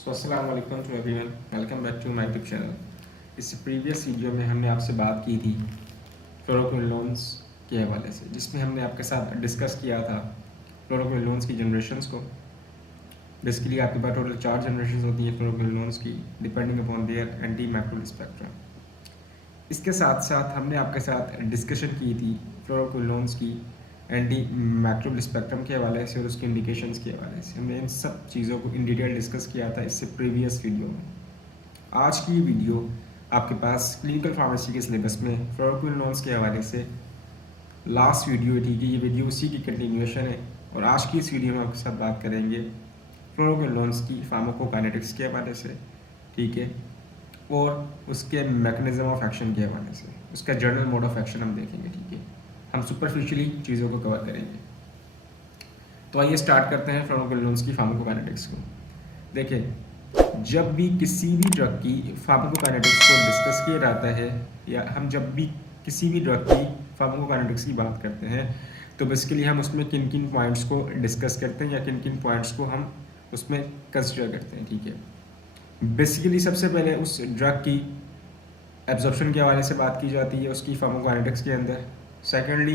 सो अस्सलाम वालेकुम to everyone, welcome back to my YouTube channel. इस प्रीवियस वीडियो में हमने आपसे बात की थी फ्लोरोक्विन लोन्स के हवाले से, जिसमें हमने आपके साथ डिस्कस किया था फ्लोरोक्विन लोन्स की जनरेशंस को। बेसिकली आपके पास टोटल 4 जनरेशंस होती हैं फ्लोरोक्विन लोन्स की, depending upon their anti microbial spectrum. इसके साथ साथ हमने आपके साथ डिस्कशन की थी फ्लोरोक्विन लोन्स की एंटी मैक्रोल स्पेक्ट्रम के हवाले से और उसके इंडिकेशंस के हवाले से। हमने इन सब चीज़ों को इन डिटेल डिस्कस किया था इससे प्रीवियस वीडियो में। आज की वीडियो आपके पास क्लिनिकल फार्मेसी के सिलेबस में फ्लोरोक्विन लोन्स के हवाले से लास्ट वीडियो है, ठीक है। ये वीडियो उसी की कंटिन्यूएशन है और आज की इस वीडियो में आपके साथ बात करेंगे फ्लोरोक्विन लोन्स की फार्माकोकाइनेटिक्स के हवाले से, ठीक है, और उसके मैकेनिज्म ऑफ एक्शन के हवाले से, उसका जनरल मोड ऑफ एक्शन हम देखेंगे, ठीक है। हम सुपरफिशियली चीज़ों को कवर करेंगे। तो आइए स्टार्ट करते हैं फ्लोरोक्विन लोन्स की फार्माकोकाइनेटिक्स को। देखिए, जब भी किसी भी ड्रग की फार्माकोकाइनेटिक्स को डिस्कस किया जाता है या हम जब भी किसी भी ड्रग की फार्माकोकाइनेटिक्स की बात करते हैं तो बेसिकली हम उसमें किन किन पॉइंट्स को डिस्कस करते हैं या किन किन पॉइंट्स को हम उसमें कंसिडर करते हैं, ठीक है। बेसिकली सबसे पहले उस ड्रग की एब्जॉर्प्शन के हवाले से बात की जाती है उसकी फार्माकोकाइनेटिक्स के अंदर। सेकेंडली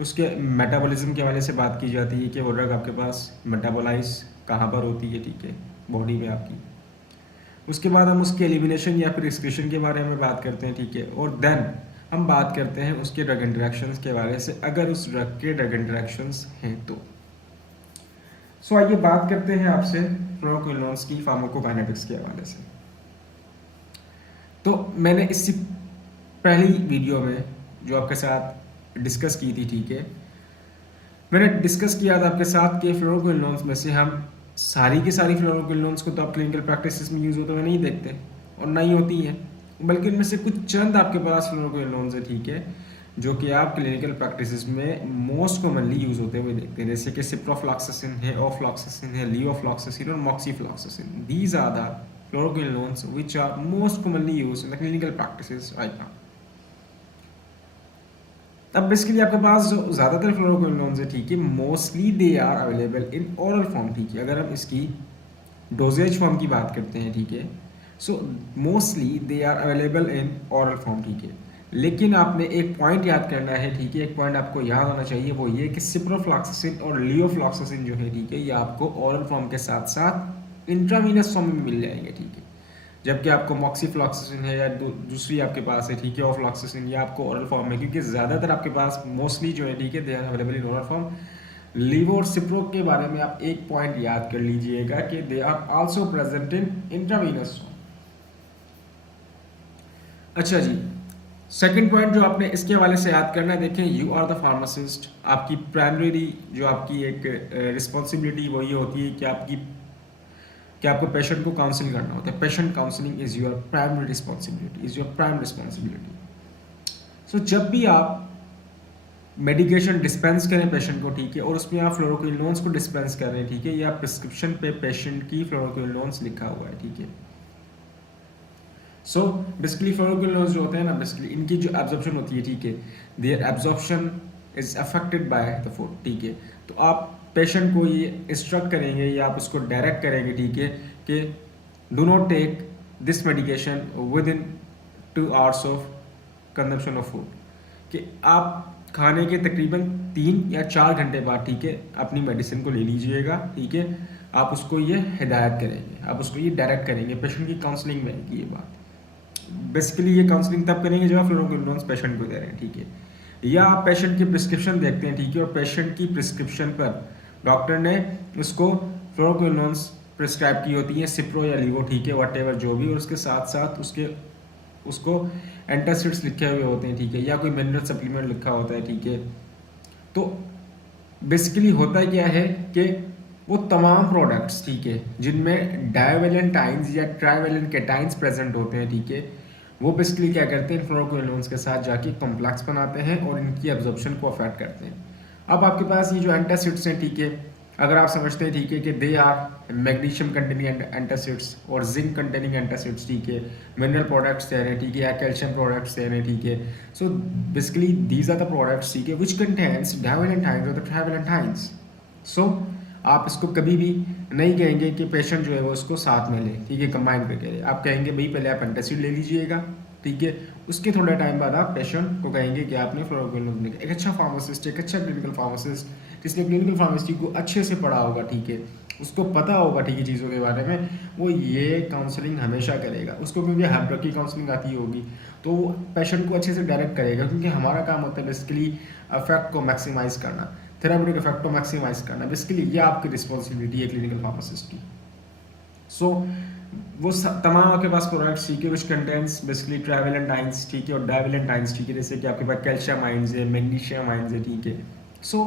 उसके मेटाबॉलिज्म के हवाले से बात की जाती है कि वो ड्रग आपके पास मेटाबोलाइज कहाँ पर होती है, ठीक है, बॉडी में आपकी। उसके बाद हम उसके एलिमिनेशन या फिर एक्सक्रीशन के बारे में बात करते हैं, ठीक है, और देन हम बात करते हैं उसके ड्रग इंटरेक्शंस के बारे से, अगर उस ड्रग के ड्रग इंटरेक्शंस हैं तो। सो आइए बात करते हैं आपसे फ्लोरोक्विन लोन्स की फार्माकोकाइनेटिक्स के हवाले से। तो मैंने इससे पहली वीडियो में जो आपके साथ डिस्कस की थी, ठीक है, मैंने डिस्कस किया था आपके साथ कि फ्लोरोक्विन लोन्स में से हम सारी की सारी फ्लोरोक्विन लोन्स को तो आप क्लिनिकल प्रैक्टिस में यूज़ होते हुए नहीं देखते और ना ही होती हैं, बल्कि इनमें से कुछ चंद आपके पास फ्लोरोक्विन लोन्स है, ठीक है, जो कि आप क्लिनिकल प्रैक्टिस में मोस्ट कॉमनली यूज़ होते हुए देखते हैं, जैसे कि सिप्रोफ्लॉक्सासिन है, ऑफ्लॉक्सासिन है, लियोफ्लॉक्सासिन और moxifloxacin. These are the fluoroquinolones which are most commonly used in the clinical practices right now. अब बेसिकली आपके पास जो ज़्यादातर फ्लोरोक्विन लोन्स है, ठीक है, mostly they are available in oral form, ठीक है। अगर हम इसकी डोजेज फॉर्म की बात करते हैं, ठीक है, so mostly they are available in oral form, ठीक है। लेकिन आपने एक पॉइंट याद करना है, ठीक है, एक पॉइंट आपको याद होना चाहिए, वो ये कि सिप्रोफ्लॉक्सासिन और लियोफ्लॉक्सासिन जो है, ठीक है, ये आपको ओरल फॉर्म के साथ साथ इंट्रावीनस फॉर्म में मिल जाएंगे, ठीक है। जबकि आपको मॉक्सीफ्लॉक्सासिन है या दूसरी आपके पास है, ठीक है, ऑफ्लॉक्सासिन, ये आपको ओरल फॉर्म में, क्योंकि ज़्यादातर आपके पास मोस्टली जो है, ठीक है, they are available in oral form. Levo और सिप्रो के बारे में आप एक पॉइंट याद कर लीजिएगा कि they are also present in intravenous form. अच्छा जी, सेकंड पॉइंट जो आपने इसके हवाले से याद करना है, देखें, यू आर द फार्मासिस्ट। आपकी प्राइमरी जो आपकी एक रिस्पॉन्सिबिलिटी वो ये होती है कि आपको पेशेंट को काउंसिल करना होता है। Patient counselling is your primary responsibility, is your prime responsibility. So जब भी आप मेडिकेशन डिस्पेंस करें पेशेंट को, ठीक है, और उसमें आप फ्लोरोक्विन लोन्स को डिस्पेंस कर रहे हैं, ठीक है, या प्रिस्क्रिप्शन पे पेशेंट की फ्लोरोक्विन लोन्स लिखा हुआ है, ठीक है। सो बेसिकली फ्लोरोक्विन लोन्स जो होते हैं ना, बेसिकली इनकी जो एब्जॉर्प्शन होती है, ठीक है, there absorption is affected by the food, ठीक है। तो आप पेशेंट को ये इंस्ट्रक्ट करेंगे या आप उसको डायरेक्ट करेंगे, ठीक है, कि do not take this medication within 2 hours of consumption of food, कि आप खाने के तकरीबन 3 या 4 घंटे बाद, ठीक है, अपनी मेडिसिन को ले लीजिएगा, ठीक है। आप उसको ये हिदायत करेंगे, आप उसको ये डायरेक्ट करेंगे, पेशेंट की काउंसलिंग में की ये बात। बेसिकली ये काउंसलिंग तब करेंगे जब आप फ्लोरोक्विन लोन्स पेशेंट को दे रहे हैं, ठीक है, या आप पेशेंट की प्रिस्क्रिप्शन देखते हैं, ठीक है, और पेशेंट की प्रिस्क्रिप्शन पर डॉक्टर ने उसको फ्लोरोक्विन लोन्स प्रिस्क्राइब की होती है, सिप्रो या लीवो, ठीक है, वट एवर जो भी, और उसके साथ साथ उसको एंटासिड्स लिखे हुए होते हैं, ठीक है, या कोई मिनरल सप्लीमेंट लिखा होता है, ठीक है। तो बेसिकली होता क्या है कि वो तमाम प्रोडक्ट्स, ठीक है, जिनमें डाइवेलेंटाइंस या ट्राइवेलेंट प्रेजेंट होते हैं, ठीक है, वो बेसिकली क्या करते हैं, फ्लोरोक्विन लोन्स के साथ जाके कॉम्प्लेक्स बनाते हैं और इनकी एब्जॉर्प्शन को अफेक्ट करते हैं। अब आपके पास ये जो एंटासिड्स हैं, ठीक है, अगर आप समझते हैं, ठीक है, कि they are magnesium containing antacids और जिंक कंटेनिंग एंटासिड्स, ठीक है, मिनरल प्रोडक्ट्स दे रहे हैं, ठीक है, या कैल्शियम प्रोडक्ट्स दे रहे हैं, ठीक है। So basically these are the products, ठीक है, विच कंटेन्स डाइवेलेंटाइंस और द ट्राइवेलेंटाइंस। सो आप इसको कभी भी नहीं कहेंगे कि पेशेंट जो है वो उसको साथ में ले, ठीक है, कंबाइन करके ले। आप कहेंगे भाई पहले आप एंटासिड ले लीजिएगा, ठीक है, उसके थोड़ा टाइम बाद आप पेशेंट को कहेंगे कि आपने फ्लोरोक्विनोन लेना। एक अच्छा फार्मासिस्ट, एक अच्छा क्लिनिकल फार्मासिस्ट जिसने क्लिनिकल फार्मेसी को अच्छे से पढ़ा होगा, ठीक है, उसको पता होगा, ठीक है, चीज़ों के बारे में, वो ये काउंसलिंग हमेशा करेगा। उसको क्योंकि हर ड्रग की काउंसलिंग आती होगी तो वो पेशेंट को अच्छे से डायरेक्ट करेगा, क्योंकि हमारा काम होता है बेसिकली इफेक्ट को मैक्सिमाइज करना, थेराप्यूटिक इफेक्ट को मैक्सिमाइज करना। बेसिकली ये आपकी रिस्पॉन्सिबिलिटी है क्लिनिकल फार्मासिस्ट की। सो वो तमाम आपके पास प्रोडक्ट्स, ठीक है, विच कंटेंट्स बेसिकली ट्राइवेलेंटाइंस, ठीक है, और डाइवेलेंटाइंस, ठीक है, जैसे कि आपके पास कैल्शियम आइंस है, मैग्नीशियम आइंस है, ठीक है। सो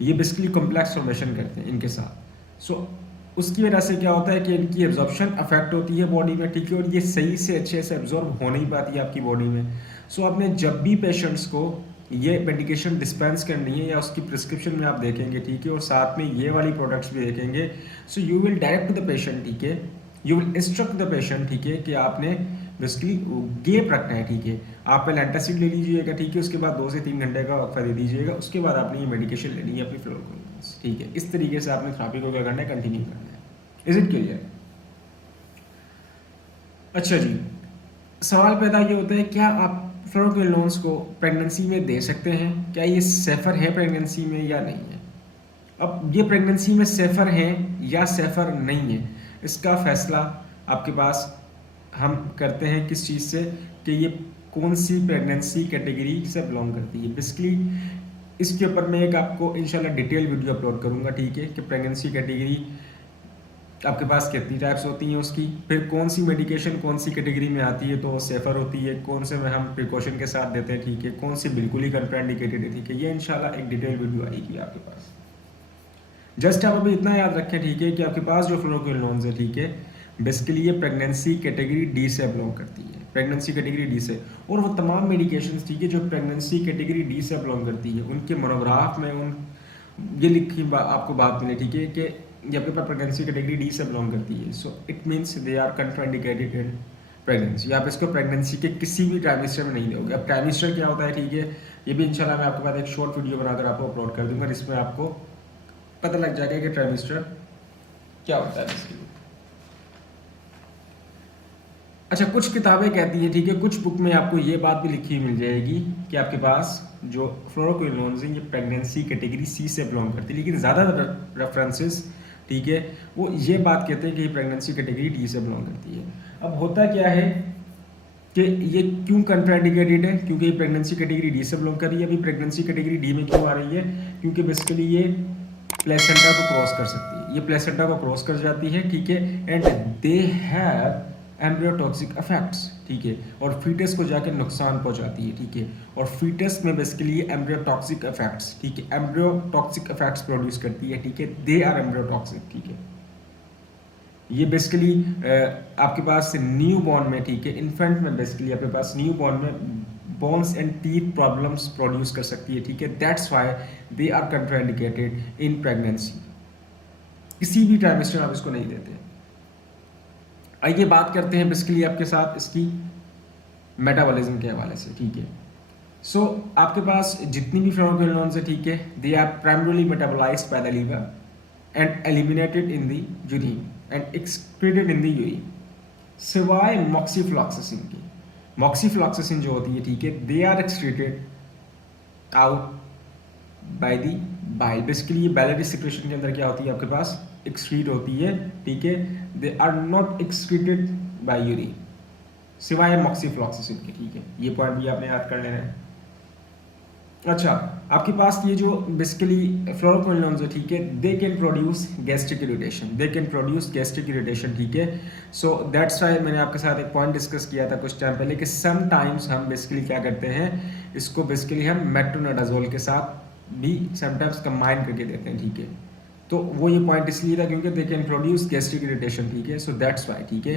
ये बेसिकली कॉम्प्लेक्स फॉर्मेशन करते हैं इनके साथ। सो उसकी वजह से क्या होता है कि इनकी एब्जॉर्प्शन अफेक्ट होती है बॉडी में, ठीक है, और ये सही से अच्छे से एब्जॉर्ब हो नहीं पाती है आपकी बॉडी में। सो आपने जब भी पेशेंट्स को ये मेडिकेशन डिस्पेंस करनी है या उसकी प्रिस्क्रिप्शन में आप देखेंगे, ठीक है, और साथ में ये वाली प्रोडक्ट्स भी देखेंगे, so you will direct to the patient, ठीक है, you will instruct the patient, ठीक है, कि आपने बेसिकली गैप रखना है, ठीक है। आप पहले एंटासिड ले लीजिएगा, ठीक है, उसके बाद 2 से 3 घंटे का वक्फा दे दीजिएगा, उसके बाद आपने ये मेडिकेशन लेनी है अपनी फ्लोरोक्विनोन, ठीक है। इस तरीके से आपने थेरेपी को क्या करना है, कंटिन्यू करना है। Is it clear? अच्छा जी, सवाल पैदा ये होता है, क्या आप फ्लोरोक्विनोन को प्रेगनेंसी में दे सकते हैं? क्या ये सेफर है प्रेगनेंसी में या नहीं है? अब ये प्रेगनेंसी में सेफर है या सेफर नहीं है, इसका फैसला आपके पास हम करते हैं किस चीज़ से, कि ये कौन सी प्रेगनेंसी कैटेगरी से बिलोंग करती है। बेसिकली इसके ऊपर मैं एक आपको इंशाल्लाह डिटेल वीडियो अपलोड करूंगा, ठीक है, कि प्रेगनेंसी कैटेगरी आपके पास कितनी टाइप्स होती हैं उसकी, फिर कौन सी मेडिकेशन कौन सी कैटेगरी में आती है तो सेफ़र होती है, कौन से में हम प्रिकॉशन के साथ देते हैं, ठीक है, कौन सी बिल्कुल ही कंट्राइंडिकेटेड है, ठीक है। ये इंशाल्लाह एक डिटेल वीडियो आएगी आपके पास। जस्ट आप अभी इतना याद रखें, ठीक है, कि आपके पास जो फ्लोरोक्विनोन है, ठीक है, बेसिकली ये प्रेगनेंसी कैटेगरी डी से बिलोंग करती है, प्रेगनेंसी कैटेगरी डी से। और वो तमाम मेडिकेशंस, ठीक है, जो प्रेगनेंसी कैटेगरी डी से बिलोंग करती है, उनके मोनोग्राफ में उन ये लिखी आपको बात मिले, ठीक है, कि ये आपके पास प्रेगनेंसी कैटेगरी डी से बिलोंग करती है। So it means they are contraindicated in pregnancy. आप इसको प्रेगनेंसी के किसी भी ट्राइमेस्टर में नहीं दोगे। अब ट्राइमेस्टर क्या होता है, ठीक है, ये भी इंशाल्लाह मैं आपके पास एक शॉर्ट वीडियो बनाकर आपको अपलोड कर दूंगा, जिसमें आपको पता लग जाएगा कि ट्राइमेस्टर क्या होता है इसके लिए। अच्छा, कुछ किताबें कहती हैं, ठीक है, कुछ बुक में आपको ये बात भी लिखी मिल जाएगी कि आपके पास जो फ्लोरोक्विनोन है ये प्रेगनेंसी कैटेगरी सी से बिलोंग करती है, लेकिन ज़्यादातर रेफरेंसेस, ठीक है, वो ये बात कहते हैं कि ये प्रेगनेंसी कैटेगरी डी से बिलोंग करती है। अब होता क्या है कि ये क्यों कंट्राइंडिकेटेड है, क्योंकि ये प्रेगनेंसी कैटेगरी डी से बिलोंग कर रही है। अभी प्रेगनेंसी कैटेगरी डी में क्यों आ रही है, क्योंकि बेसिकली ये प्लेसेंटा को क्रॉस कर सकती है, ये प्लेसेंटा को क्रॉस कर जाती है, ठीक है, एंड दे हैव एम्ब्रियोटॉक्सिक इफेक्ट्स, ठीक है, और फीटस को जाकर नुकसान पहुंचाती है, ठीक है, और फीटस में बेसिकली एम्ब्रियोटॉक्सिक इफेक्ट्स, ठीक है, एम्ब्रियोटॉक्सिक इफेक्ट्स प्रोड्यूस करती है, ठीक है, दे आर एम्ब्रियोटॉक्सिक, ठीक है। ये बेसिकली आपके पास न्यू बॉर्न में, ठीक है, इन्फेंट में बेसिकली आपके पास न्यू बॉर्न में bones and teeth problems produce कर सकती है, ठीक है, that's why they are contraindicated in pregnancy. किसी भी ट्राइमेस्टर में आप इसको नहीं देते। आइए बात करते हैं बेसिकली आपके साथ इसकी मेटाबॉलिज्म के हवाले से, ठीक है। सो आपके पास जितनी भी फ्लोरोक्विनोन है, ठीक है, they are primarily metabolized by the liver and eliminated in the urine and excreted in the urine, सिवाय मॉक्सीफ्लॉक्सासिन की। मॉक्सीफ्लॉक्सासिन जो होती है, ठीक है, they are excreted out by the bile. Basically ये बाइलरी सिक्रेशन के अंदर क्या होती है आपके पास, एक्सक्रीट होती है, ठीक है, they are not excreted by urine, सिवाय मॉक्सीफ्लॉक्सासिन के, ठीक है। ये पॉइंट भी आपने याद कर लेना है। अच्छा, आपके पास ये जो बेसिकली फ्लोरोक्विनोन है, ठीक है, they can produce gastric irritation, they can produce gastric irritation, ठीक है। सो दैट्स व्हाई मैंने आपके साथ एक पॉइंट डिस्कस किया था कुछ टाइम पहले कि समटाइम्स हम बेसिकली क्या करते हैं, इसको बेसिकली हम मेट्रोनडाजोल के साथ भी समटाइम्स कंबाइन करके देते हैं, ठीक है। तो वो ये पॉइंट इसलिए था क्योंकि they can produce gastric irritation, ठीक है। सो दैट्स व्हाई, ठीक है,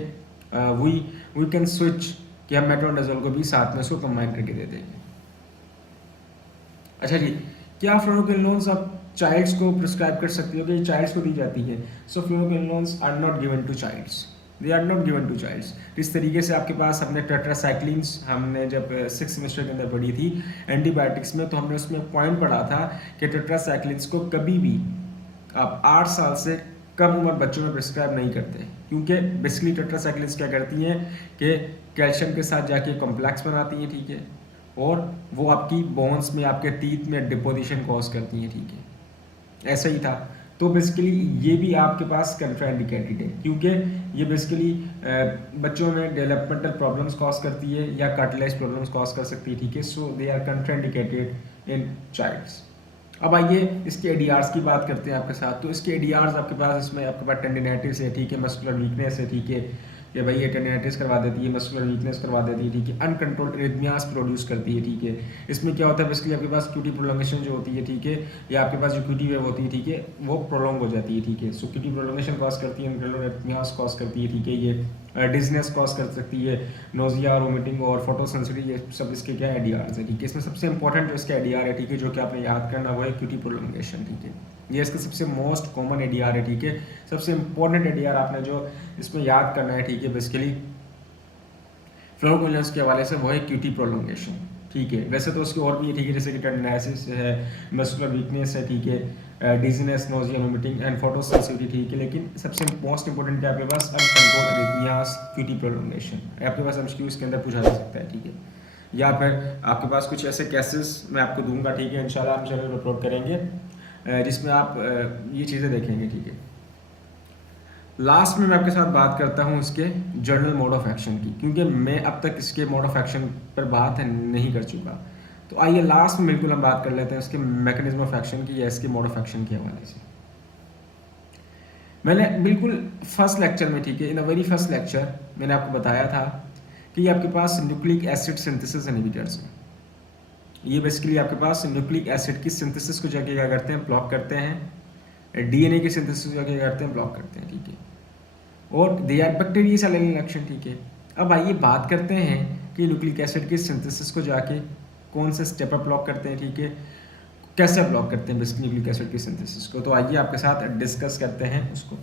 वी कैन स्विच कि हम मेट्रोनडाजोल को भी साथ में इसको कंबाइन करके दे देंगे। अच्छा जी, क्या फ्लोरोक्विनोन आप चाइल्ड्स को प्रिस्क्राइब कर सकते हो कि चाइल्ड्स को दी जाती है? So fluoroquinolone are not given to childs, they are not given to childs. इस तरीके से आपके पास हमने टेट्रासाइक्लिन्स हमने जब 6th सेमेस्टर के अंदर पढ़ी थी एंटीबायोटिक्स में, तो हमने उसमें पॉइंट पढ़ा था कि टेट्रासाइक्लिन्स को कभी भी आप 8 साल से कम उम्र बच्चों में प्रिस्क्राइब नहीं करते, क्योंकि बेसिकली टेट्रासाइक्लिन्स क्या करती हैं कि कैल्शियम के साथ जाके कॉम्प्लेक्स बनाती हैं, ठीक है, और वो आपकी बोन्स में, आपके टीथ में डिपोजिशन कॉज करती हैं, ठीक है। ऐसा ही था। तो बेसिकली ये भी आपके पास कंट्राइंडिकेटेड है, क्योंकि ये बेसिकली बच्चों में डेवलपमेंटल प्रॉब्लम्स कॉज करती है या कार्टिलेज प्रॉब्लम्स कॉज कर सकती है, ठीक है। So they are contraindicated in childs. अब आइए इसके एडीआरस की बात करते हैं आपके साथ। तो इसके एडीआरस आपके पास, इसमें आपके पास टेंडिनाइटिस है, ठीक है, मस्कुलर वीकनेस है, ठीक है, कि भाई ये टेंडिनाइटिस करवा देती है, मस्कुलर वीकनेस करवा देती है, ठीक है, अनकंट्रोल्ड रिदमियास प्रोड्यूस करती है, ठीक है। इसमें क्या होता है बेसिकली आपके पास क्यूटी प्रोलॉन्गेशन जो होती है, ठीक है, या आपके पास जो क्यूटी वेव होती है, ठीक है, वो प्रोलॉन्ग हो जाती है, ठीक है। सो क्यूटी प्रोलॉन्गेशन कॉज करती है, अनकंट्रोल्ड रिदमियास कॉज करती है, ठीक है, ये डिजनेस कॉज कर सकती है, नोजिया, वोमिटिंग और फोटोसेंसरी, ये सब इसके क्या एडीआरस है, ठीक है। इसमें सबसे इंपॉर्टेंट जो इसका एडीआर है, ठीक है, जो कि आपने याद करना वो है क्यूटी प्रोलॉन्गेशन, ठीक है। ये इसका सबसे मोस्ट कॉमन एडीआर है, ठीक है, सबसे इंपॉर्टेंट एडीआर आपने जो इसमें याद करना है, ठीक है, बेसिकली फ्लोरोक्विलिनेंस के हवाले से वो है क्यूटी प्रोलॉन्गेशन, ठीक है। वैसे तो उसके और भी है, ठीक है, जैसे कि टेंडिनाइटिस है, मस्कुलर वीकनेस है, ठीक है, dizziness, nausea, vomiting and photosensitivity, ठीक है। लेकिन सबसे मोस्ट इंपॉर्टेंट है आपके पास अनकंट्रोल्ड अरिथमियास, क्यूटी प्रोलॉन्गेशन। आपके पास एमसीक्यू इसके अंदर पूछा जा सकता है, ठीक है, या फिर आपके पास कुछ ऐसे केसेस मैं आपको दूंगा, ठीक है, इंशाल्लाह हम चैनल पर अपलोड करेंगे जिसमें आप ये चीज़ें देखेंगे, ठीक है। लास्ट में मैं आपके साथ बात करता हूँ इसके जर्नल मोड ऑफ एक्शन की, क्योंकि मैं अब तक इसके मोड ऑफ एक्शन पर बात नहीं कर चुका। तो आइए लास्ट में बिल्कुल हम बात कर लेते हैं इसके मैकेनिज्म ऑफ एक्शन की या इसके मोड ऑफ एक्शन के हवाले से। मैंने बिल्कुल फर्स्ट लेक्चर में, ठीक है, इन अ वेरी फर्स्ट लेक्चर मैंने आपको बताया था कि ये आपके पास न्यूक्लिक एसिड सिंथेसिस इनहिबिटर्स हैं। ये बेसिकली आपके पास न्यूक्लिक एसिड की सिंथेसिस को जाके क्या करते हैं, ब्लॉक करते हैं, डीएनए की सिंथेसिस को जाके क्या करते हैं, ब्लॉक करते हैं, ठीक है, और they are bacteria cell action, ठीक है। अब आइए बात करते हैं कि न्यूक्लिक एसिड की सिंथेसिस को जाके कौन से स्टेप अप ब्लॉक करते हैं, ठीक है, कैसे ब्लॉक करते हैं बेसिकली न्यूक्लिक एसिड की सिंथेसिस को। तो आइए आपके साथ डिस्कस करते हैं उसको।